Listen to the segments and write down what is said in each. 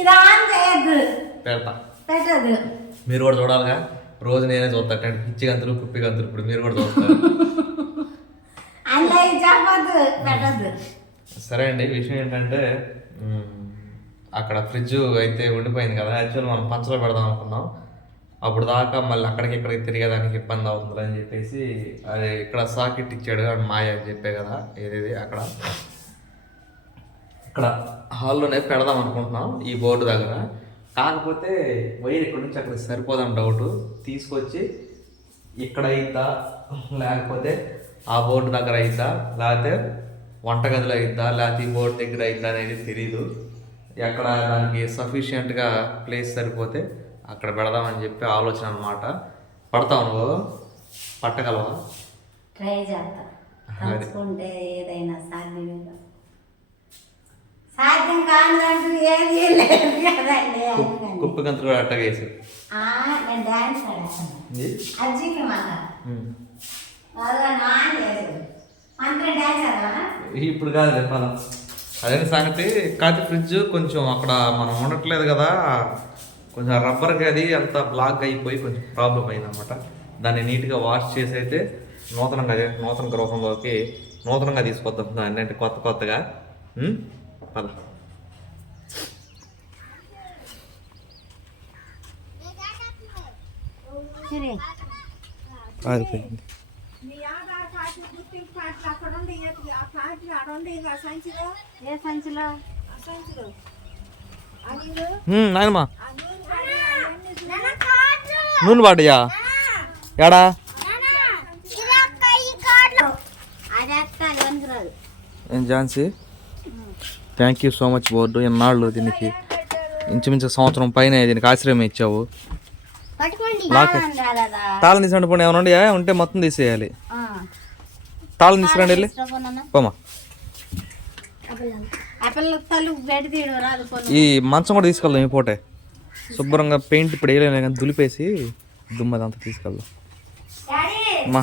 ఇది ఆన్ చేయద్దు పెడతా. పెట్టదు. మీరు కూడా చూడాలిగా. రోజు నేనే చూస్తాను పిచ్చి గంతులు కుప్పి గంతులు ఇప్పుడు మీరు కూడా చూస్తారు. అల్లే చెప్పద్దు. పెట్టద్దు. సరే అండి విషయం ఏంటంటే అక్కడ ఫ్రిడ్జ్ అయితే ఉండిపోయింది కదా యాక్చువల్ మనం పంచలో పెడదాం అనుకున్నాం. అప్పుడు దాకా మళ్ళీ అక్కడికి ఇక్కడికి తిరిగేదానికి ఇబ్బంది అవుతుంది అని చెప్పేసి అది ఇక్కడ సాకెట్ ఇచ్చాడు అని మాయ అని చెప్పే కదా ఏదేది అక్కడ? ఇక్కడ. హాల్లోనే పెడదాం అనుకుంటున్నాం ఈ బోర్డు దగ్గర. కాకపోతే వైర్ ఇక్కడ నుంచి అక్కడికి సరిపోదాం డౌట్ తీసుకొచ్చి ఇక్కడ అయిద్దా? లేకపోతే ఆ బోర్డు దగ్గర అయిద్దా? లేకపోతే వంటగదిలో అయిద్దా? లేకపోతే ఈ బోర్డు దగ్గర అయిద్దా అనేది తెలియదు ఎక్కడ దానికి సఫిషియెంట్గా ప్లేస్ సరిపోతే అక్కడ పెడదామని చెప్పి ఆలోచన అనమాట పడతావు నువ్వు? పట్టగలవా? ట్రై చేస్తా. ఏదైనా సాధ్యమే కదా. సాధ్యం కాదంటూ ఏది లేదు కదండి అందుకని. కుప్పి కూడా నేను అజ్జికి ఆడవా ఇప్పుడు కాదు చెప్పాలా అదే సంగతి? కాకపోతే ఫ్రిడ్జ్ కొంచెం అక్కడ మనం ఉండట్లేదు కదా. కొంచెం రబ్బర్కి అది అంత బ్లాక్ అయిపోయి కొంచెం ప్రాబ్లం అయిందనమాట దాన్ని నీట్గా వాష్ చేసి అయితే నూతనంగా నూతన గృహంలోకి నూతనంగా తీసుకొద్దాం. దాన్ని అంటే కొత్త కొత్తగా. ఉం? పద సరే ఆగిపోయింది ఏ సంచిలో నాయనమ్మా నూనె పాటయా ఎడా అది ఎత్తాలి వందరాలు Jhansi thank you so much board ఎన్నాళ్ళు దీనికి? ఇంచుమించు సంవత్సరం పైన దీనికి ఆశ్రయం ఇచ్చావు. తాళం తీసుకురండి పోనీ ఏమైనా ఉన్నాయా ఉంటే మొత్తం తీసేయాలి. తాళం తీసుకురండి వెళ్ళి. పోమా ఈ మంచం కూడా తీసుకెళ్దాం ఈ పూటే. శుభ్రంగా పెయింట్ ఇప్పుడు వేయలేము కానీ దులిపేసి దుమ్మదంతా తీసుకెళ్దాం. మా.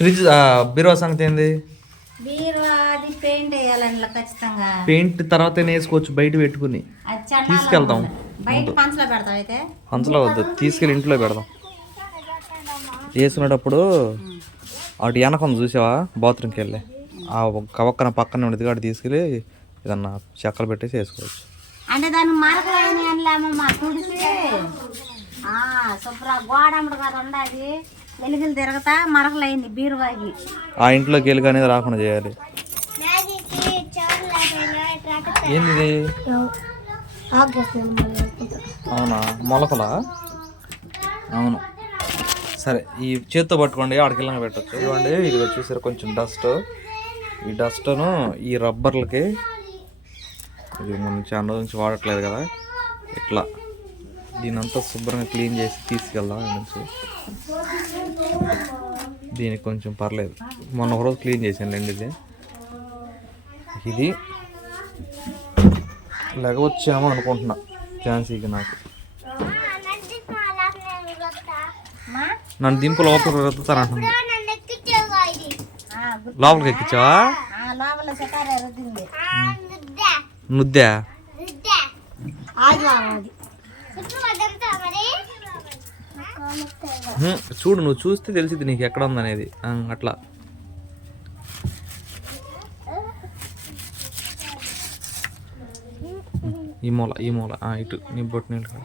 ఫ్రిడ్జ్ బీరువా సంగతి ఏంది? పెయింట్ వేయాలని ఖచ్చితంగా. పెయింట్ తర్వాత వేసుకోవచ్చు బయట పెట్టుకుని. తీసుకెళ్తాం. బయట పంచలో పెడతాం అయితే? అంతలో వద్దు తీసుకెళ్ళి ఇంట్లో పెడదాం. వేసుకునేటప్పుడు అటు వెనక చూసావా? బాత్రూమ్కి వెళ్ళి. ఆ కవక్కన పక్కన ఉండేది అటు తీసుకెళ్ళి ఏదన్నా చెక్కలు పెట్టేసి వేసుకోవచ్చు. అంటే దానికి మరకలేని అనలేమో మా తుడిసి. శుభ్ర. కదా ఉండాలి వెలుగులు తిరగతా మరకలైంది బీరువాకి. ఆ ఇంట్లోకి వెళ్ళి అనేది రాకుండా చేయాలి. ఏంది అవునా? మొలకలా? అవును. సరే ఈ చేత్తో పట్టుకోండి ఆడికెళ్ళంగా పెట్టచ్చు. ఇవ్వండి ఇది వచ్చేసరి కొంచెం డస్ట్. ఈ డస్ట్ను ఈ రబ్బర్లకి ఇది మనం చాలా రోజు నుంచి వాడట్లేదు కదా. ఇట్లా దీనంతా శుభ్రంగా క్లీన్ చేసి తీసుకెళ్దాం నుంచి దీనికి కొంచెం పర్లేదు. మొన్న ఒక రోజు క్లీన్ చేశాను అండి ఇది. ఇది లెగవచ్చామో అనుకుంటున్నా. ఝాన్సీకి నాకు? నన్ను దింపు లోపల రుద్దుతారంటుంది లోపలికి ఎక్కించావా? ఆ, చూడు నువ్వు చూస్తే తెలిసింది నీకు ఎక్కడ ఉందనేది. అట్లా. ఈ మూల ఈ మూల. ఆ, ఇటు నీ బొట్టు నీళ్ళు.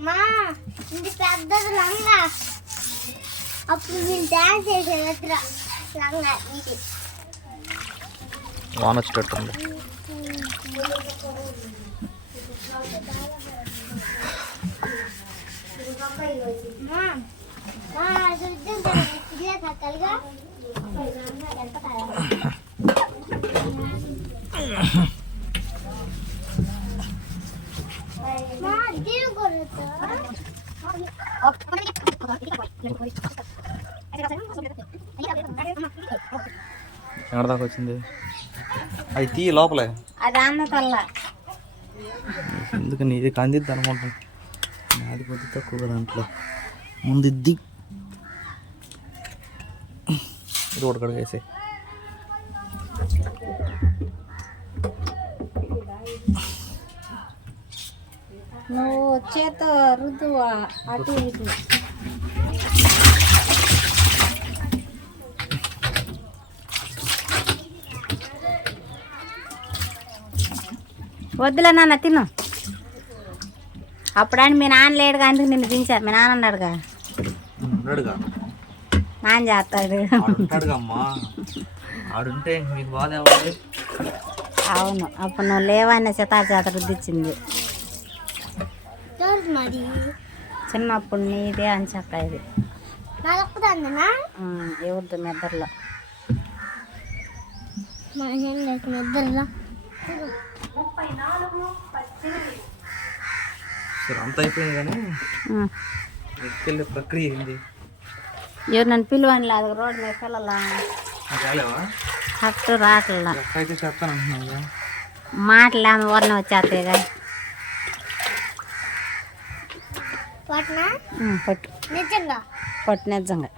మా ఎక్కడ దాకా వచ్చింది? అది తీ లోపలే. అది అందతల్ల ఎందుకని ఇది కందిద్ది నాది కొద్ది తక్కువ దాంట్లో ముందు ఇద్ది ఇది ఒకటి కడిగేసి నువ్వు చేత్తో రుద్దు అటు ఇటు వద్దులే నాన్న తిను అప్పుడని మీ నాన్న లేడుగా అందుకు నిన్ను దించా మీ నాన్న అన్నాడుగా ఉన్నాడుగా. నాన్న చేస్తాడు. ఉంటాడుగా అమ్మా ఆడుంటే మీకు బాధ ఏముంది? అవును. అప్పుడు నువ్వు లేవనే సితార్ చేత రుద్దిచ్చింది. చిన్నప్పుడు నీదే అని చెప్పేది నాదొక్కదాన్నా ఎవరిది మీ ఇద్దరిలో మన ఏం లేదు నిద్రలో సరే అంత అయిపోయింది కానీ. ఎక్కెళ్ళే ప్రక్రియ ఏంది? ఎవరు నన్ను పిలువని లేదు రోడ్డు మీద పిల్లలా ఎక్కడైతే చెప్తాను అంటున్నావు కదా. మాటలు ఆమె వర్ణ వచ్చేస్తాయిగా వాటినా ఉమ్, పట్టు. నిజంగా? పట్టు నిజంగా.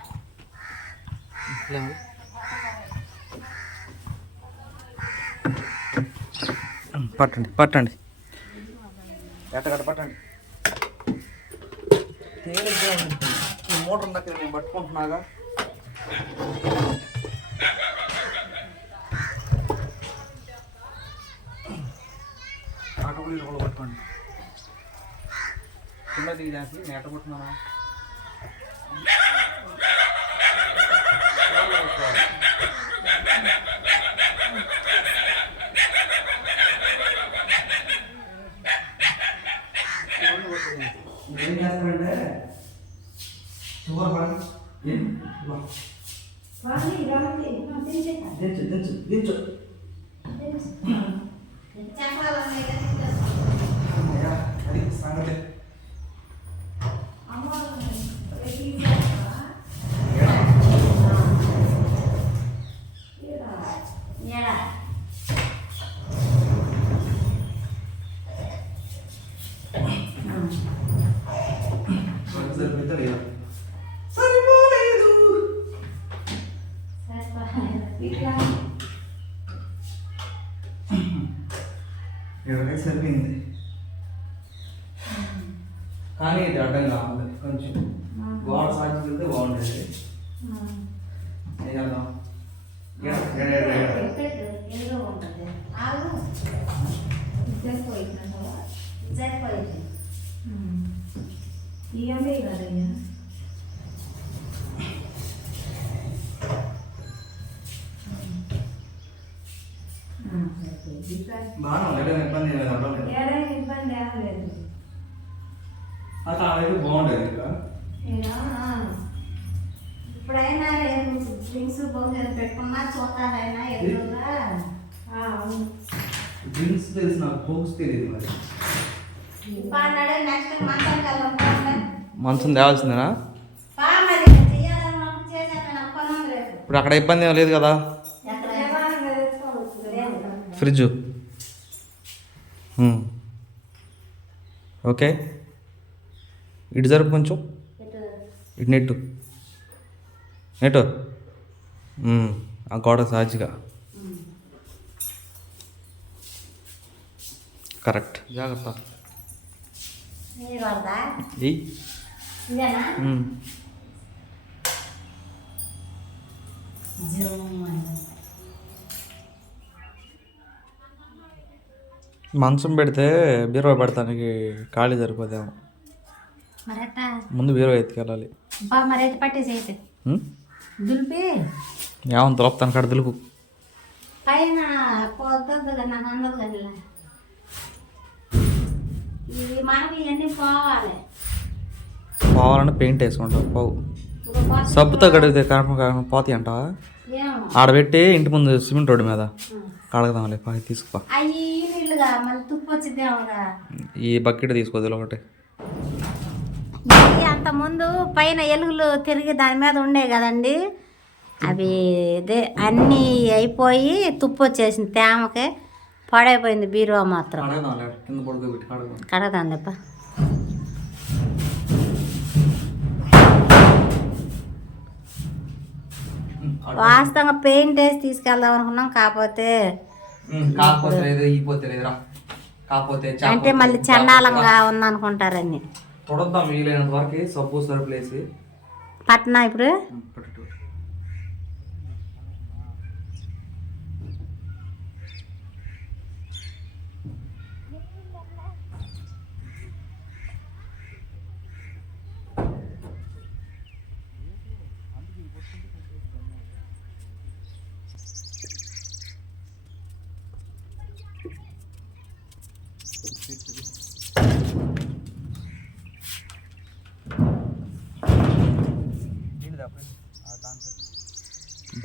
పట్టండి పట్టండి. ఎట్టగట్ట పట్టండి. తేలిగ్గా ఉంది. ఈ మోటార్ దగ్గర నేను పట్టుకుంటున్నాగా. ఆటోలు కూడా పట్టుకోండి. కింద దిగి చేసి నేను ఎట్ట దించు దించు దించు అమ్మయ్య, అది సంగతి సరిపోతే లేదా సరిపోలేదు ఇరవై సరిపోయింది కానీ ఇది అడ్డంగా ఉంది కొంచెం గోడ సాక్షి వెళ్తే బాగుంటుంది ఏం చేద్దాం ఎడ, ఎడ, ఎడ, ఎడ. బాగానే ఉంది ఎక్కడ ఇబ్బంది ఏం లేదు అవ్వలేదు అది అలాగే బాగుండేది ఇంకా ఇప్పుడైనా డ్రింక్స్ భోజనం పెట్టుకున్నా చూడాలైనా ఎదురుగా డ్రింక్స్ తెలిసి నాకు కోక్స్ తెలియదు మరి బాగున్నాడు నెక్స్ట్ మంచం కలుగుతాను మంచం తేవాల్సిందేనా? ఇప్పుడు అక్కడ ఇబ్బంది ఏం లేదు కదా? ఫ్రిడ్జ్. ఓకే. ఇటు జరుపు కొంచెం. ఇటు నెట్టు. నెట్టు. ఆ గోడ సాచిగా కరెక్ట్. జాగ్రత్త మంచం పెడితే బీరువా పెడతానికి ఖాళీ సరిపోదేమో. ముందు బీరువా ఎత్తుకెళ్ళాలి? దులిపి. దొరుకుతాను కాడ దులుపు. పైన. ఇవి మనకి ఇవన్నీ పోవాలి. పోవాలని పెయింట్ వేసుకుంటాం. పోవు. సబ్బుతో కడిగితే కనుక పోతాయి అంటావా ఆడబెట్టి ఇంటి ముందు సిమెంట్ రోడ్డు మీద. కడగదాంలే పా తీసుకుపా ఈ బకెట్ తీసుకో ఇదిలో ఒకటి. అంత ముందు పైన ఎలుగులు తిరిగి దాని మీద ఉండే కదండి. అవి ఇదే అన్నీ అయిపోయి తుప్పు వచ్చేసింది తేమకి. పాడైపోయింది బీరువా మాత్రం. కడగదాం. వాస్తవంగా పెయింట్ వేసి తీసుకెళ్దాం అనుకున్నాం కాకపోతే కాకపోతే అంటే మళ్ళీ చండాలంగా ఉందనుకుంటారని. తొడద్దాం మిగిలినంత వరకు సబ్బు సరుపులేసి పట్నా ఇప్పుడు ఉమ్, పెట్టు.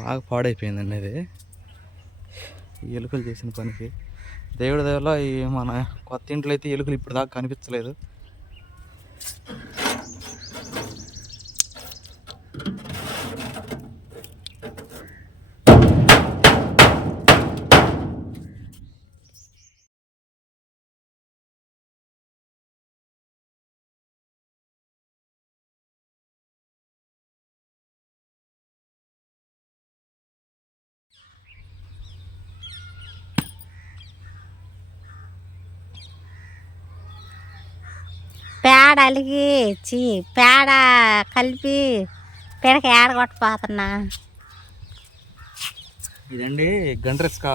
బాగా పాడైపోయిందండి అది ఈ ఎలుకలు చేసిన పనికి. దేవుడి దేవుల ఈ మన కొత్త ఇంట్లో అయితే ఎలుకలు ఇప్పుడు దాకా కనిపించలేదు. పేడ అలిగి చీ పేడ కలిపి పేడకి ఏడగొట్టపోతున్నా ఇదండి గండ్రెస్క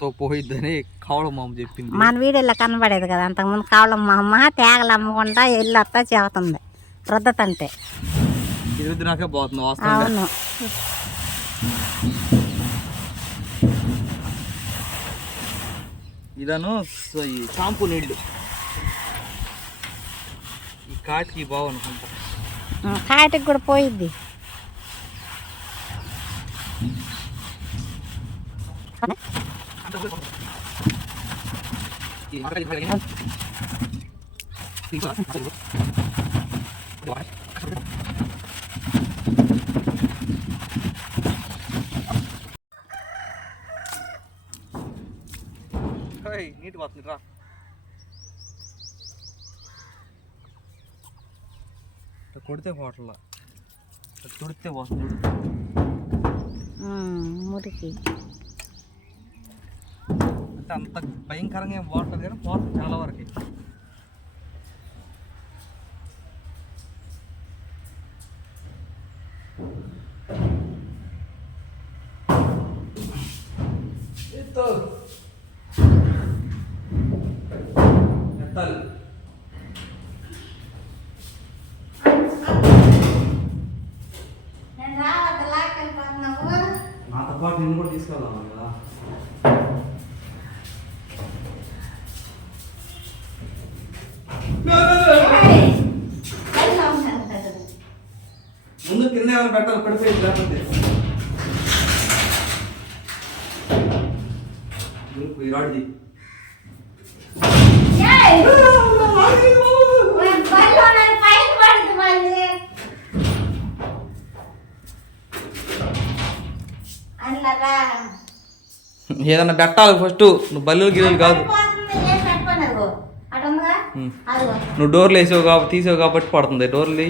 తో పోయిద్దని కావడం మామ చెప్పింది. మన వీడియోలో కనబడేది కదా అంతకుముందు కావలం మా అమ్మ తేగలు అమ్మకుండా ఎల్లు అత్తా చెబుతుంది రుద్దతంటే ఇది నాకే పోతుంది అవును. ఇదను షాంపూ నీళ్ళు. కాటికి బాగనుకుంటా కాయటికి కూడా పోయిద్ది. నీటి పోతుంది రా ఇట్లా కొడితే ఇట్లా తుడితే పోతుంది. ఉమ్, మురికి అంటే అంత భయంకరంగా ఏం పోవట్లేదు కానీ పోతుంది చాలా వరకు నేను కూడా తీసుకెళ్దాం కదా ముందు కింద ఏమైనా పెట్టాలి పడిపోయి లేకపోతే గురుకు ఈ ఏదన్నా పెట్టాలి ఫస్ట్ నువ్వు బల్లులు గిల్లులు కాదు. నువ్వు డోర్లు వేసావు కాబట్టి తీసావు కాబట్టి పడుతుంది. డోర్లు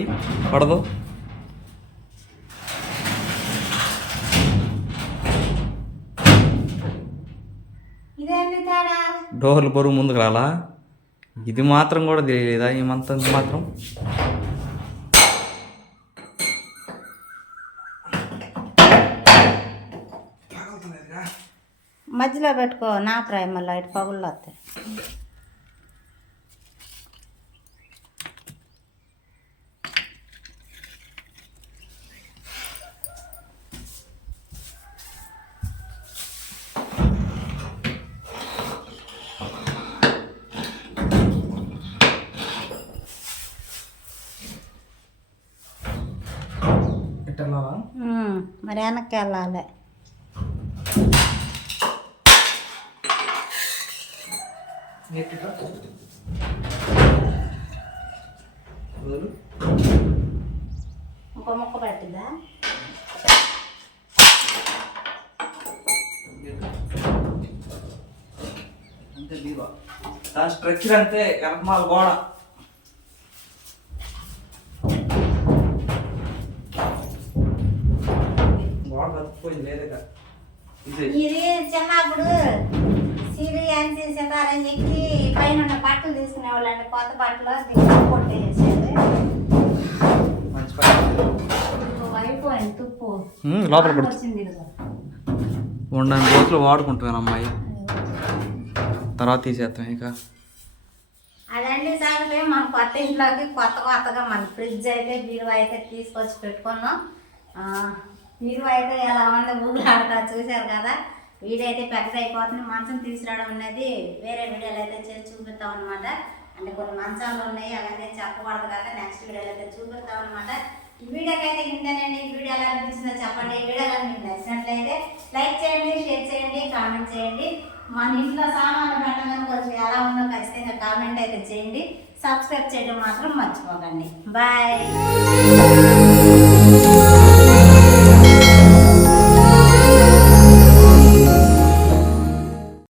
పడదు. డోర్లు బరువు ముందుకు రాలా? ఇది మాత్రం కూడా తెలియలేదా? ఈ మంత్ మాత్రం. మధ్యలో పెట్టుకో నా ప్రాయం మళ్ళీ ఇటు పగుళ్ళు వస్తాయి ఎట్టలా ఉమ్, మరి వెనక్కి వెళ్ళాలి ముక్క ముక్క పట్టిందా? అంతే బీరువా దాని స్ట్రక్చర్ అంతే వెనకమాల గోడ. గోడ బతికిపోయింది లేదుగా ఇది. ఇది చిన్నప్పుడు సిరి అంచి సితారని ఎక్కి పైన ఉన్న బట్టలు తీసుకునే వాళ్ళండి కొత్త బట్టలు అయిపోయింది తుప్పు. లోపల పడుతుంది ఉండని రోజులు వాడుకుంటాను అమ్మాయి. తర్వాత తీసేస్తాం ఇక. అదండి సాగులే మన కొత్త ఇంట్లోకి కొత్త కొత్తగా మన ఫ్రిడ్జ్ అయితే బీరువా అయితే తీసుకొచ్చి పెట్టుకున్నాం. ఆ, బీరువా అయితే ఎలా ఉందో ఊగులాడుతా చూశారు కదా. వీడియో అయితే అయిపోతుంది మంచం తీసుకురావడం అనేది వేరే వీడియోలు అయితే చేసి చూపిస్తాం అనమాట అంటే కొన్ని మంచాలు ఉన్నాయి అవన్నీ చెప్పకూడదు కదా నెక్స్ట్ వీడియోలో అయితే చూపిస్తాం అనమాట ఈ వీడియోకి అయితే ఇంతేనండి. ఈ వీడియో ఎలా అనిపించిందో చెప్పండి. ఈ వీడియో మీకు నచ్చినట్లయితే లైక్ చేయండి షేర్ చేయండి కామెంట్ చేయండి. మన ఇంట్లో సామాన్లు పెట్టడం కొంచెం ఎలా ఉందో ఖచ్చితంగా కామెంట్ అయితే చేయండి. సబ్స్క్రైబ్ చేయడం మాత్రం మర్చిపోకండి. బాయ్.